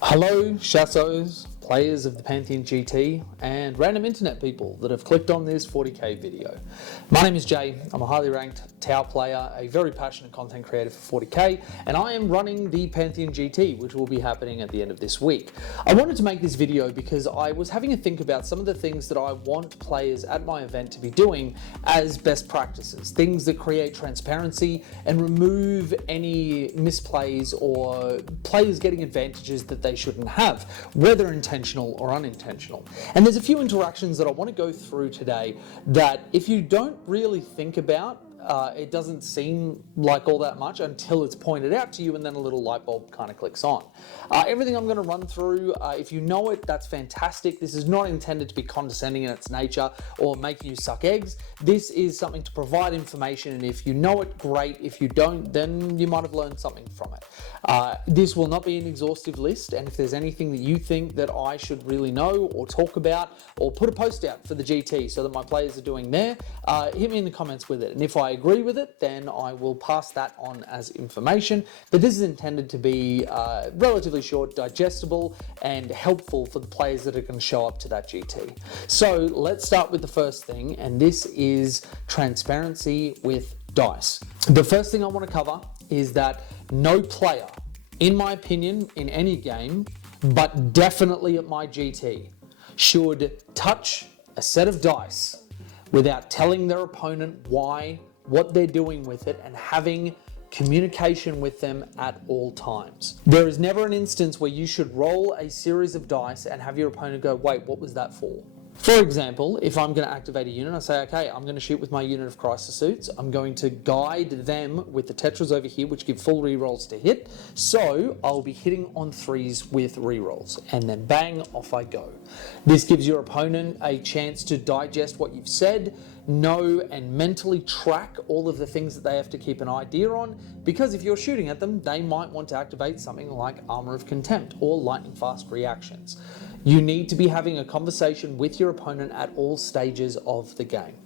Hello, Chassos, players of the Pantheon GT, and random internet people that have clicked on this 40k video. My name is Jay, I'm a highly ranked Tau player, a very passionate content creator for 40k, and I am running the Pantheon GT, which will be happening at the end of this week. I wanted to make this video because I was having a think about some of the things that I want players at my event to be doing as best practices, things that create transparency and remove any misplays or players getting advantages that they shouldn't have, whether intentional or unintentional. And there's a few interactions that I want to go through today that if you don't really think about, it doesn't seem like all that much until it's pointed out to you, and then a little light bulb kind of clicks on. Everything I'm going to run through, if you know it, that's fantastic. This is not intended to be condescending in its nature or making you suck eggs. This is something to provide information, and if you know it, great. If you don't, then you might have learned something from it. This will not be an exhaustive list, and if there's anything that you think that I should really know or talk about or put a post out for the GT so that my players are doing there, hit me in the comments with it. And if I agree with it, then I will pass that on as information. But this is intended to be relatively short, digestible, and helpful for the players that are going to show up to that GT. So let's start with the first thing, and this is transparency with dice. The first thing I want to cover is that no player, in my opinion, in any game, but definitely at my GT, should touch a set of dice without telling their opponent why, what they're doing with it, and having communication with them at all times. There is never an instance where you should roll a series of dice and have your opponent go, wait, what was that for? For example, if I'm going to activate a unit, I say, okay, I'm going to shoot with my unit of crisis suits. I'm going to guide them with the tetras over here, which give full rerolls to hit. So I'll be hitting on 3s with rerolls, and then bang, off I go. This gives your opponent a chance to digest what you've said, know and mentally track all of the things that they have to keep an idea on, because if you're shooting at them, they might want to activate something like Armor of Contempt or lightning fast reactions. You need to be having a conversation with your opponent at all stages of the game.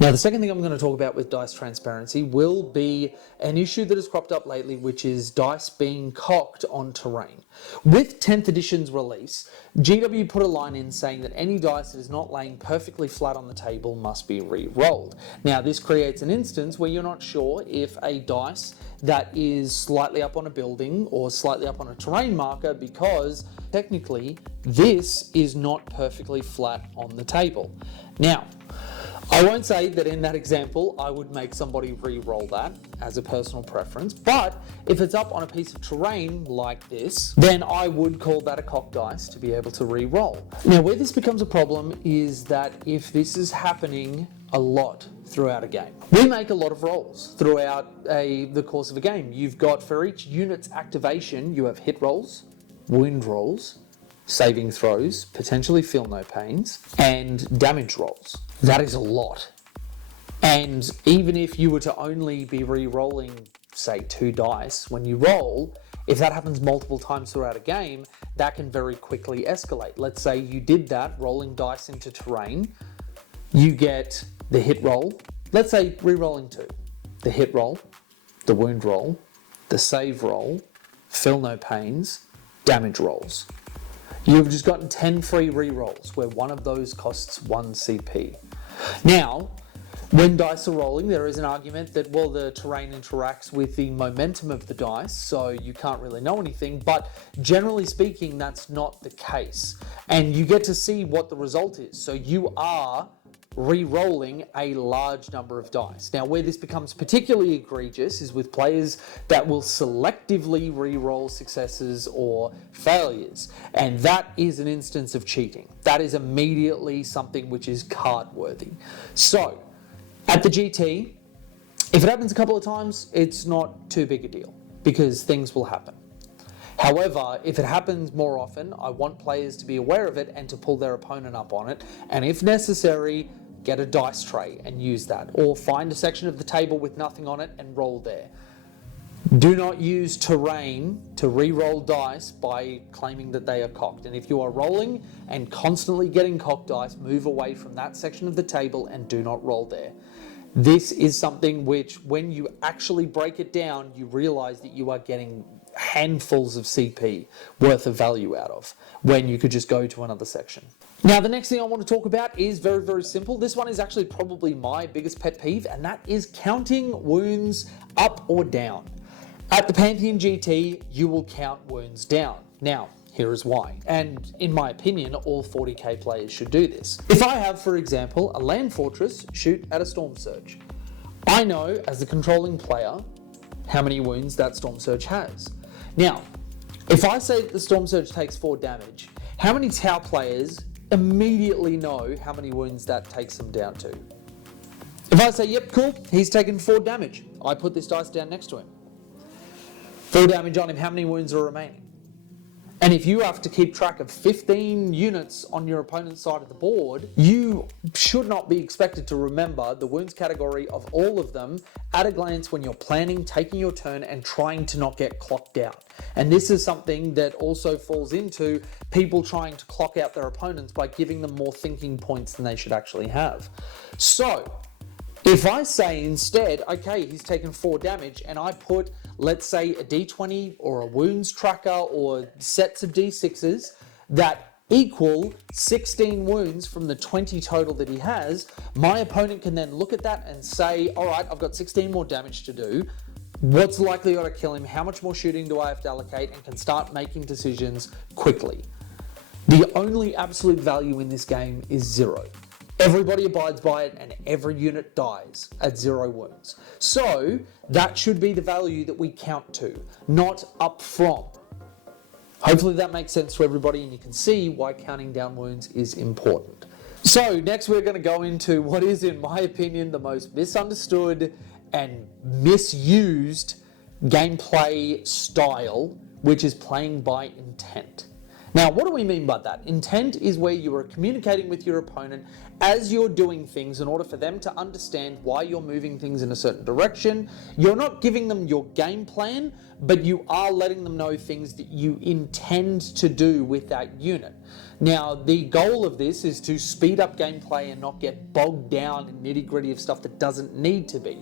Now, the second thing I'm going to talk about with dice transparency will be an issue that has cropped up lately, which is dice being cocked on terrain. With 10th edition's release, GW put a line in saying that any dice that is not laying perfectly flat on the table must be re-rolled. Now, this creates an instance where you're not sure if a dice that is slightly up on a building or slightly up on a terrain marker, because technically this is not perfectly flat on the table. Now, I won't say that in that example I would make somebody re-roll that as a personal preference, but if it's up on a piece of terrain like this, then I would call that a cocked dice to be able to re-roll. Now, where this becomes a problem is that if this is happening a lot throughout a game. We make a lot of rolls throughout the course of a game. You've got, for each unit's activation, you have hit rolls, wound rolls, saving throws, potentially feel no pains, and damage rolls. That is a lot. And even if you were to only be re-rolling, say, 2 dice when you roll, if that happens multiple times throughout a game, that can very quickly escalate. Let's say you did that, rolling dice into terrain, you get the hit roll, let's say re-rolling 2, the hit roll, the wound roll, the save roll, feel no pains, damage rolls. You've just gotten 10 free re-rolls where one of those costs 1 CP. Now, when dice are rolling, there is an argument that, well, the terrain interacts with the momentum of the dice, so you can't really know anything, but generally speaking, that's not the case. And you get to see what the result is. So you are re-rolling a large number of dice. Now, where this becomes particularly egregious is with players that will selectively re-roll successes or failures, and that is an instance of cheating. That is immediately something which is card-worthy. So, at the GT, if it happens a couple of times, it's not too big a deal, because things will happen. However, if it happens more often, I want players to be aware of it and to pull their opponent up on it, and if necessary, get a dice tray and use that, or find a section of the table with nothing on it and roll there. Do not use terrain to re-roll dice by claiming that they are cocked, and if you are rolling and constantly getting cocked dice, move away from that section of the table and do not roll there. This is something which, when you actually break it down, you realize that you are getting handfuls of CP worth of value out of when you could just go to another section. Now, the next thing I want to talk about is very, very simple. This one is actually probably my biggest pet peeve, and that is counting wounds up or down. At the Pantheon GT, you will count wounds down. Now, here is why. And in my opinion, all 40k players should do this. If I have, for example, a land fortress shoot at a storm surge, I know as the controlling player how many wounds that storm surge has. Now, if I say that the storm surge takes 4 damage, how many Tau players immediately know how many wounds that takes them down to? If I say, yep, cool, he's taken 4 damage, I put this dice down next to him. 4 damage on him, how many wounds are remaining? And if you have to keep track of 15 units on your opponent's side of the board, you should not be expected to remember the wounds category of all of them at a glance when you're planning, taking your turn, and trying to not get clocked out. And this is something that also falls into people trying to clock out their opponents by giving them more thinking points than they should actually have. So, if I say instead, okay, he's taken 4 damage, and I put, let's say, a d20 or a wounds tracker or sets of d6s that equal 16 wounds from the 20 total that he has, my opponent can then look at that and say, all right, I've got 16 more damage to do. What's likely to kill him? How much more shooting do I have to allocate? And can start making decisions quickly. The only absolute value in this game is 0. Everybody abides by it, and every unit dies at 0 wounds. So that should be the value that we count to, not up from. Hopefully that makes sense to everybody, and you can see why counting down wounds is important. So next we're going to go into what is, in my opinion, the most misunderstood and misused gameplay style, which is playing by intent. Now, what do we mean by that? Intent is where you are communicating with your opponent as you're doing things in order for them to understand why you're moving things in a certain direction. You're not giving them your game plan, but you are letting them know things that you intend to do with that unit. Now, the goal of this is to speed up gameplay and not get bogged down in nitty-gritty of stuff that doesn't need to be.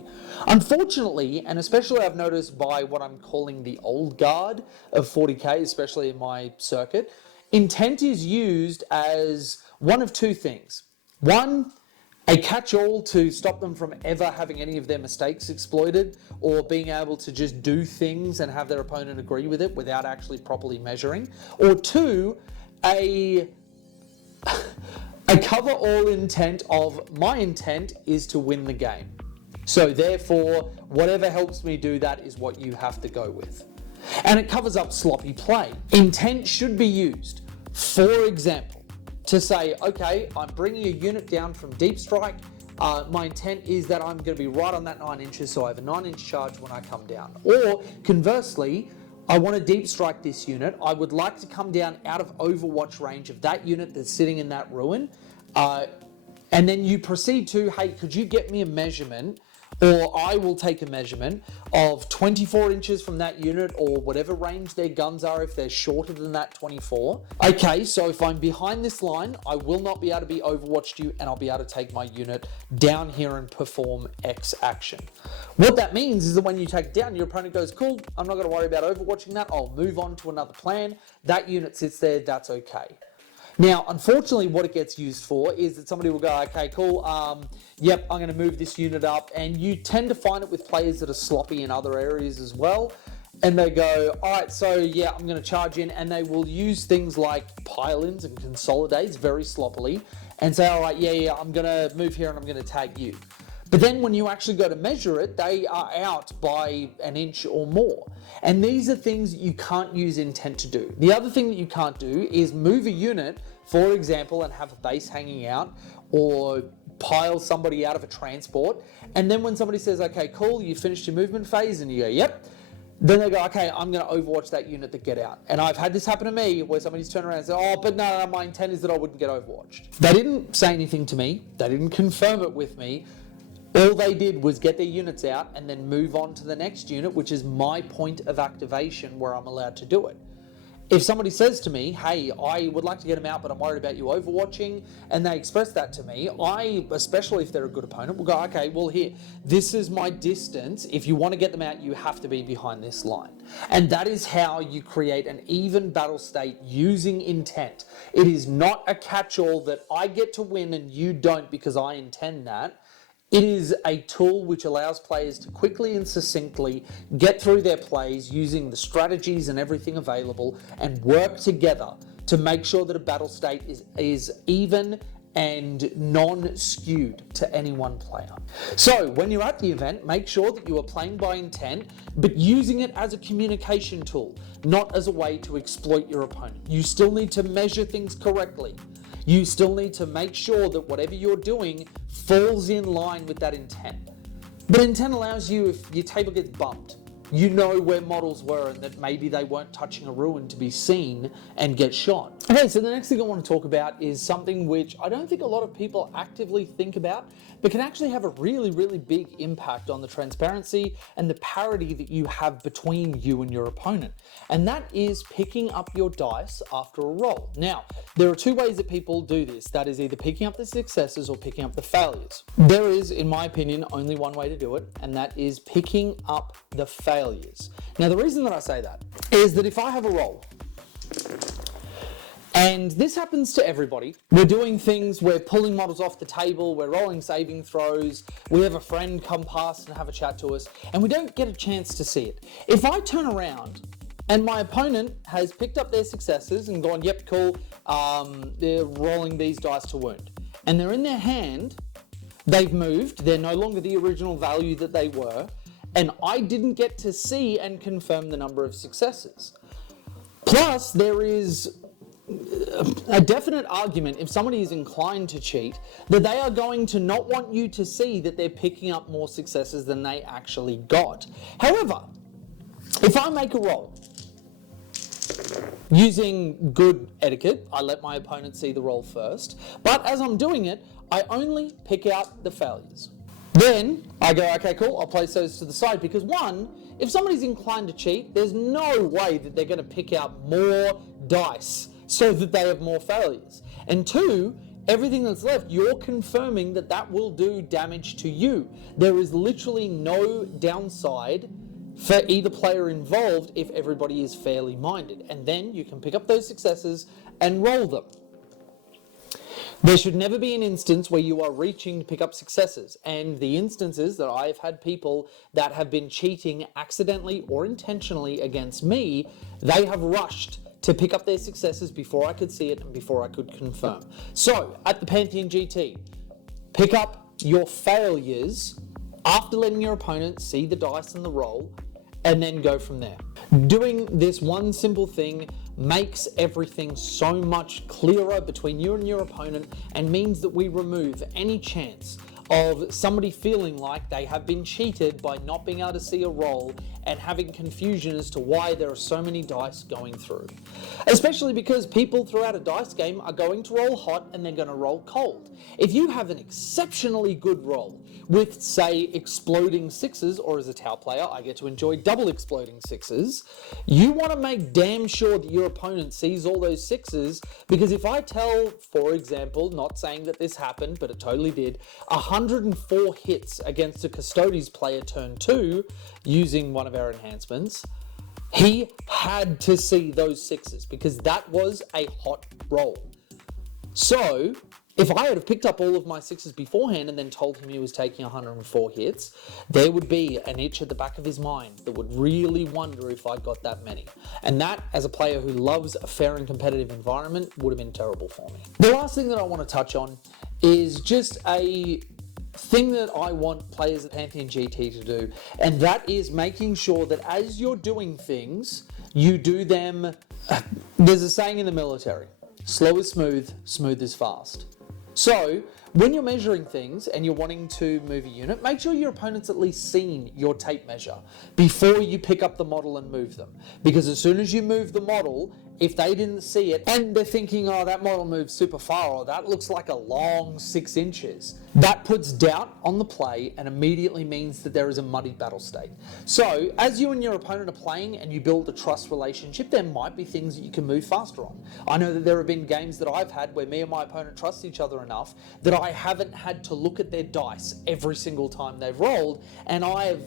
Unfortunately, and especially I've noticed by what I'm calling the old guard of 40k, especially in my circuit, intent is used as one of 2 things. One, a catch-all to stop them from ever having any of their mistakes exploited, or being able to just do things and have their opponent agree with it without actually properly measuring. Or 2, a cover-all intent of my intent is to win the game. So therefore, whatever helps me do that is what you have to go with. And it covers up sloppy play. Intent should be used, for example, to say, okay, I'm bringing a unit down from deep strike. My intent is that I'm going to be right on that 9 inches, so I have a 9-inch charge when I come down. Or conversely, I want to deep strike this unit. I would like to come down out of overwatch range of that unit that's sitting in that ruin. And then you proceed to, hey, could you get me a measurement, or I will take a measurement of 24 inches from that unit, or whatever range their guns are if they're shorter than that 24. Okay, so if I'm behind this line, I will not be able to be overwatched you, and I'll be able to take my unit down here and perform X action. What that means is that when you take it down, your opponent goes, cool, I'm not going to worry about overwatching that, I'll move on to another plan. That unit sits there, that's okay. Now, unfortunately, what it gets used for is that somebody will go, okay, cool, yep, I'm going to move this unit up. And you tend to find it with players that are sloppy in other areas as well. And they go, all right, so yeah, I'm going to charge in. And they will use things like pile-ins and consolidates very sloppily and say, all right, yeah, I'm going to move here and I'm going to tag you. But then when you actually go to measure it, they are out by 1 inch or more. And these are things that you can't use intent to do. The other thing that you can't do is move a unit, for example, and have a base hanging out, or pile somebody out of a transport. And then when somebody says, okay, cool, you finished your movement phase, and you go, yep. Then they go, okay, I'm going to overwatch that unit that get out. And I've had this happen to me where somebody's turned around and said, oh, but no, my intent is that I wouldn't get overwatched. They didn't say anything to me. They didn't confirm it with me. All they did was get their units out and then move on to the next unit, which is my point of activation where I'm allowed to do it. if somebody says to me, hey, I would like to get him out, but I'm worried about you overwatching, and they express that to me, I, especially if they're a good opponent, will go, okay, well here, this is my distance. If you want to get them out, you have to be behind this line. And that is how you create an even battle state using intent. It is not a catch-all that I get to win and you don't because I intend that. It is a tool which allows players to quickly and succinctly get through their plays using the strategies and everything available and work together to make sure that a battle state is even and non-skewed to any one player. So when you're at the event, make sure that you are playing by intent, but using it as a communication tool, not as a way to exploit your opponent. You still need to measure things correctly. You still need to make sure that whatever you're doing falls in line with that intent. But intent allows you, if your table gets bumped, you know where models were and that maybe they weren't touching a ruin to be seen and get shot. Okay, so the next thing I want to talk about is something which I don't think a lot of people actively think about, but can actually have a really, really big impact on the transparency and the parity that you have between you and your opponent. And that is picking up your dice after a roll. Now, there are two ways that people do this. That is either picking up the successes or picking up the failures. There is, in my opinion, only one way to do it, and that is picking up the failures. Now, the reason that I say that is that if I have a roll, and this happens to everybody. We're doing things, we're pulling models off the table, we're rolling saving throws, we have a friend come past and have a chat to us, and we don't get a chance to see it. If I turn around and my opponent has picked up their successes and gone, yep, cool, they're rolling these dice to wound, and they're in their hand, they've moved, they're no longer the original value that they were, and I didn't get to see and confirm the number of successes. Plus, there is a definite argument, if somebody is inclined to cheat, that they are going to not want you to see that they're picking up more successes than they actually got. However, if I make a roll, using good etiquette, I let my opponent see the roll first, but as I'm doing it, I only pick out the failures. Then I go, okay, cool, I'll place those to the side because one, if somebody's inclined to cheat, there's no way that they're going to pick out more dice so that they have more failures. And two, everything that's left, you're confirming that that will do damage to you. There is literally no downside for either player involved if everybody is fairly minded. And then you can pick up those successes and roll them. There should never be an instance where you are reaching to pick up successes. And the instances that I've had people that have been cheating accidentally or intentionally against me, they have rushed to pick up their successes before I could see it and before I could confirm. So, at the Pantheon GT, pick up your failures after letting your opponent see the dice and the roll, and then go from there. Doing this one simple thing makes everything so much clearer between you and your opponent and means that we remove any chance of somebody feeling like they have been cheated by not being able to see a roll and having confusion as to why there are so many dice going through. Especially because people throughout a dice game are going to roll hot and they're going to roll cold. If you have an exceptionally good roll with, say, exploding sixes, or as a Tau player, I get to enjoy double exploding sixes, you want to make damn sure that your opponent sees all those sixes, because if I tell, for example, not saying that this happened, but it totally did, 104 hits against a Custodes player turn 2 using one of our enhancements, he had to see those sixes because that was a hot roll. So if I had picked up all of my sixes beforehand and then told him he was taking 104 hits, there would be an itch at the back of his mind that would really wonder if I got that many. And that, as a player who loves a fair and competitive environment, would have been terrible for me. The last thing that I want to touch on is just a thing that I want players at Pantheon GT to do, and that is making sure that as you're doing things, you do them. There's a saying in the military, slow is smooth, smooth is fast. So When you're measuring things and you're wanting to move a unit, make sure your opponent's at least seen your tape measure before you pick up the model and move them. Because as soon as you move the model, if they didn't see it and they're thinking, oh, that model moves super far, or that looks like a long 6 inches, that puts doubt on the play and immediately means that there is a muddy battle state. So as you and your opponent are playing and you build a trust relationship, there might be things that you can move faster on. I know that there have been games that I've had where me and my opponent trust each other enough that I haven't had to look at their dice every single time they've rolled, and I have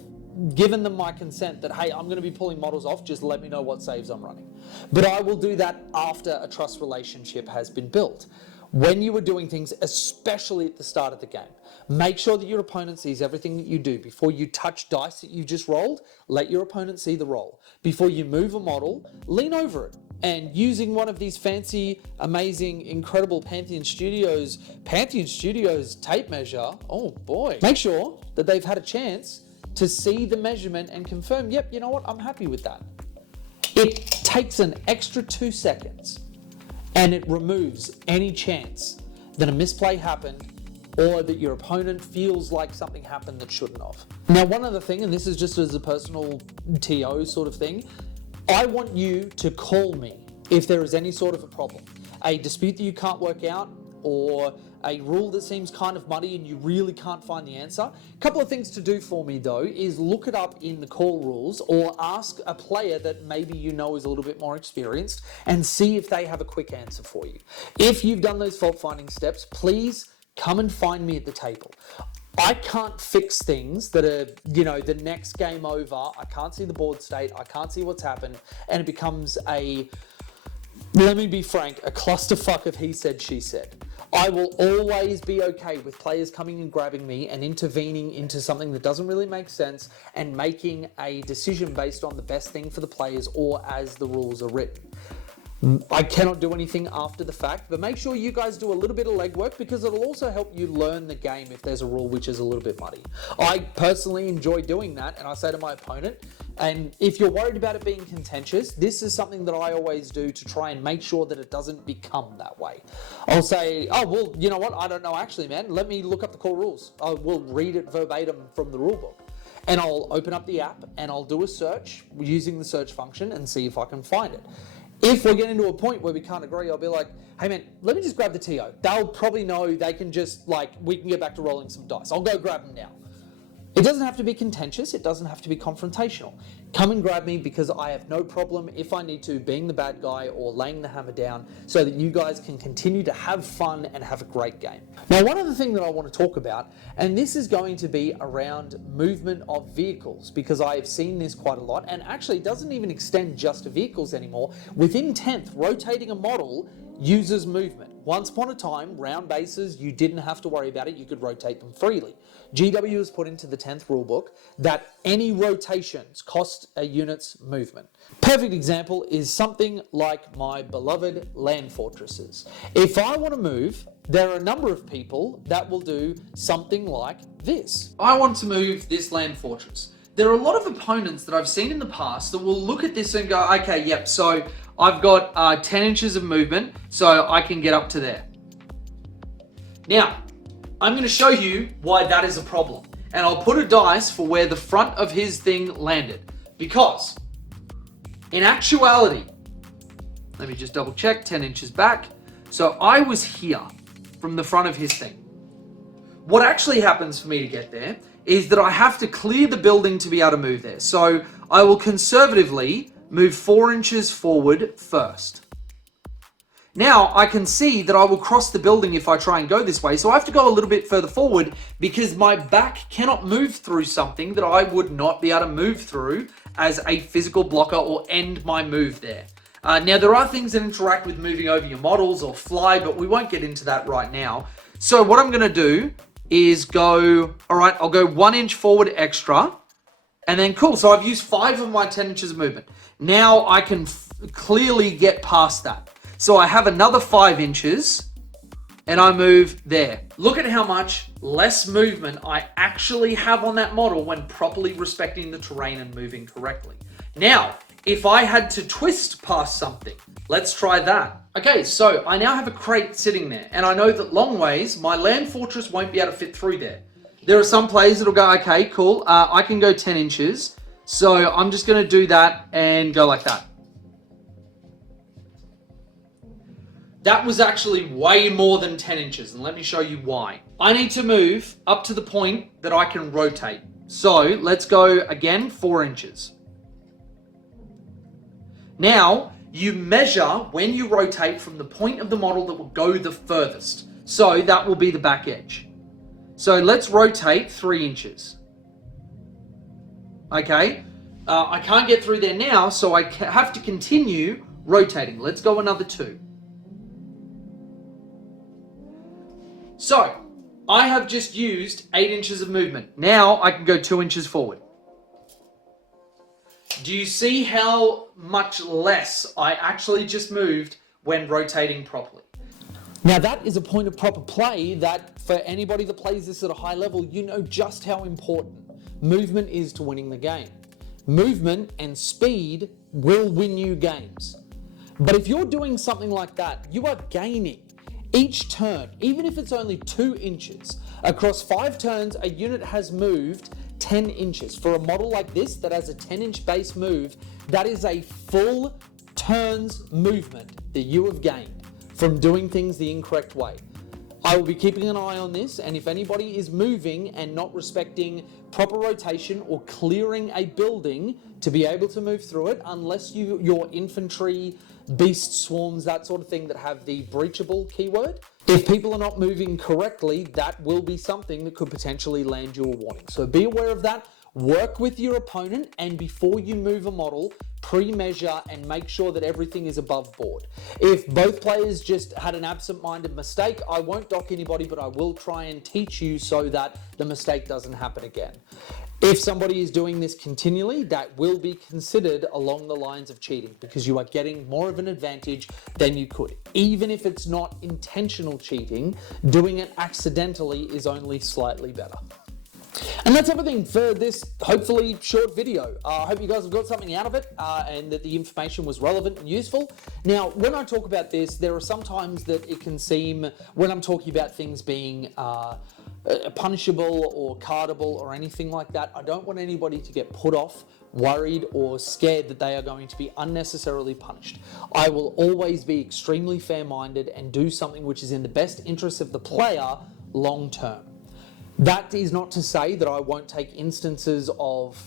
given them my consent that, hey, I'm going to be pulling models off, just let me know what saves I'm running. But I will do that after a trust relationship has been built. When you are doing things, especially at the start of the game, make sure that your opponent sees everything that you do. Before you touch dice that you just rolled, let your opponent see the roll. Before you move a model, lean over it. And using one of these fancy, amazing, incredible Pantheon Studios tape measure, oh boy, make sure that they've had a chance to see the measurement and confirm, yep, you know what, I'm happy with that. It takes an extra 2 seconds and it removes any chance that a misplay happened or that your opponent feels like something happened that shouldn't have. Now, one other thing, and this is just as a personal TO sort of thing, I want you to call me if there is any sort of a problem, a dispute that you can't work out, or a rule that seems kind of muddy and you really can't find the answer. A couple of things to do for me though is look it up in the call rules or ask a player that maybe you know is a little bit more experienced and see if they have a quick answer for you. If you've done those fault finding steps, please come and find me at the table. I can't fix things that are, the next game over. I can't see the board state. I can't see what's happened. And it becomes let me be frank, a clusterfuck of he said, she said. I will always be okay with players coming and grabbing me and intervening into something that doesn't really make sense and making a decision based on the best thing for the players or as the rules are written. I cannot do anything after the fact, but make sure you guys do a little bit of legwork because it'll also help you learn the game if there's a rule which is a little bit muddy. I personally enjoy doing that, and I say to my opponent, and if you're worried about it being contentious, this is something that I always do to try and make sure that it doesn't become that way. I'll say, oh, well, you know what? I don't know actually, man. Let me look up the core rules. I will read it verbatim from the rule book. And I'll open up the app and I'll do a search using the search function and see if I can find it. If we're getting to a point where we can't agree, I'll be like, hey man, let me just grab the TO. They'll probably know they can just, we can get back to rolling some dice. I'll go grab them now. It doesn't have to be contentious. It doesn't have to be confrontational. Come and grab me because I have no problem, if I need to, being the bad guy or laying the hammer down so that you guys can continue to have fun and have a great game. Now, one other thing that I want to talk about, and this is going to be around movement of vehicles, because I have seen this quite a lot, and actually it doesn't even extend just to vehicles anymore. Within 10th, rotating a model uses movement. Once upon a time, round bases, you didn't have to worry about it. You could rotate them freely. GW has put into the 10th rulebook that any rotations cost a unit's movement. Perfect example is something like my beloved land fortresses. If I want to move, there are a number of people that will do something like this. I want to move this land fortress. There are a lot of opponents that I've seen in the past that will look at this and go, okay, yep, so I've got 10 inches of movement, so I can get up to there. Now, I'm going to show you why that is a problem. And I'll put a dice for where the front of his thing landed. Because, in actuality, let me just double check, 10 inches back. So I was here from the front of his thing. What actually happens for me to get there is that I have to clear the building to be able to move there. So I will conservatively move 4 inches forward first. Now I can see that I will cross the building if I try and go this way. So I have to go a little bit further forward because my back cannot move through something that I would not be able to move through as a physical blocker or end my move there. Now there are things that interact with moving over your models or fly, but we won't get into that right now. So what I'm going to do is go, all right, I'll go 1 inch forward extra. And then cool, so I've used 5 of my 10 inches of movement. Now I can clearly get past that. So I have another 5 inches, and I move there. Look at how much less movement I actually have on that model when properly respecting the terrain and moving correctly. Now, if I had to twist past something, let's try that. Okay, so I now have a crate sitting there, and I know that long ways, my land fortress won't be able to fit through there. There are some players that'll go, okay, cool, I can go 10 inches, so I'm just gonna do that and go like that. That was actually way more than 10 inches, and let me show you why. I need to move up to the point that I can rotate. So let's go again, 4 inches. Now, you measure when you rotate from the point of the model that will go the furthest. So that will be the back edge. So let's rotate 3 inches. Okay, I can't get through there now, so I have to continue rotating. Let's go another 2. So, I have just used 8 inches of movement. Now I can go 2 inches forward. Do you see how much less I actually just moved when rotating properly? Now that is a point of proper play that for anybody that plays this at a high level, you know just how important movement is to winning the game. Movement and speed will win you games. But if you're doing something like that, you are gaining each turn, even if it's only 2 inches. Across 5 turns, a unit has moved 10 inches. For a model like this that has a 10-inch base move, that is a full turn's movement that you have gained from doing things the incorrect way. I will be keeping an eye on this, and if anybody is moving and not respecting proper rotation or clearing a building to be able to move through it, unless your infantry, beast swarms, that sort of thing that have the breachable keyword, if people are not moving correctly, that will be something that could potentially land you a warning. So be aware of that. Work with your opponent, and before you move a model, pre-measure and make sure that everything is above board. If both players just had an absent-minded mistake, I won't dock anybody, but I will try and teach you so that the mistake doesn't happen again. If somebody is doing this continually, that will be considered along the lines of cheating, because you are getting more of an advantage than you could. Even if it's not intentional cheating, doing it accidentally is only slightly better. And that's everything for this hopefully short video. I hope you guys have got something out of it and that the information was relevant and useful. Now, when I talk about this, there are some times that it can seem, when I'm talking about things being punishable or cardable or anything like that, I don't want anybody to get put off, worried or scared that they are going to be unnecessarily punished. I will always be extremely fair-minded and do something which is in the best interest of the player long term. That is not to say that I won't take instances of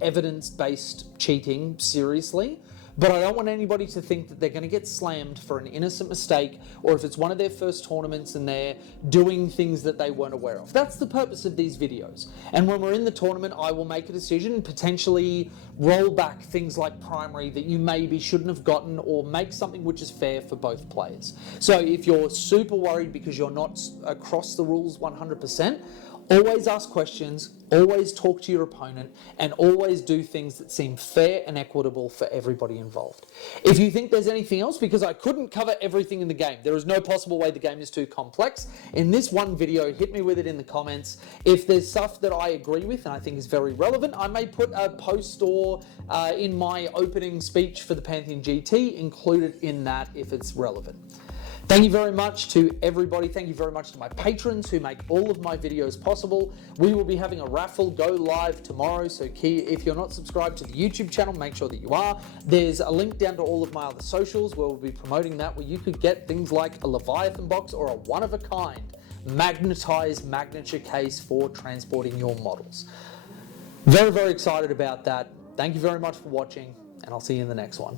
evidence-based cheating seriously, but I don't want anybody to think that they're going to get slammed for an innocent mistake, or if it's one of their first tournaments and they're doing things that they weren't aware of. That's the purpose of these videos. And when we're in the tournament, I will make a decision, potentially roll back things like primary that you maybe shouldn't have gotten, or make something which is fair for both players. So if you're super worried because you're not across the rules 100%, always ask questions, always talk to your opponent, and always do things that seem fair and equitable for everybody involved. If you think there's anything else, because I couldn't cover everything in the game, there is no possible way the game is too complex. In this one video, hit me with it in the comments. If there's stuff that I agree with and I think is very relevant, I may put a post or in my opening speech for the Pantheon GT, included in that if it's relevant. Thank you very much to everybody. Thank you very much to my patrons who make all of my videos possible. We will be having a raffle go live tomorrow, so if you're not subscribed to the YouTube channel, make sure that you are. There's a link down to all of my other socials where we'll be promoting that, where you could get things like a Leviathan box or a one-of-a-kind magnetized magnature case for transporting your models. Very, very excited about that. Thank you very much for watching, and I'll see you in the next one.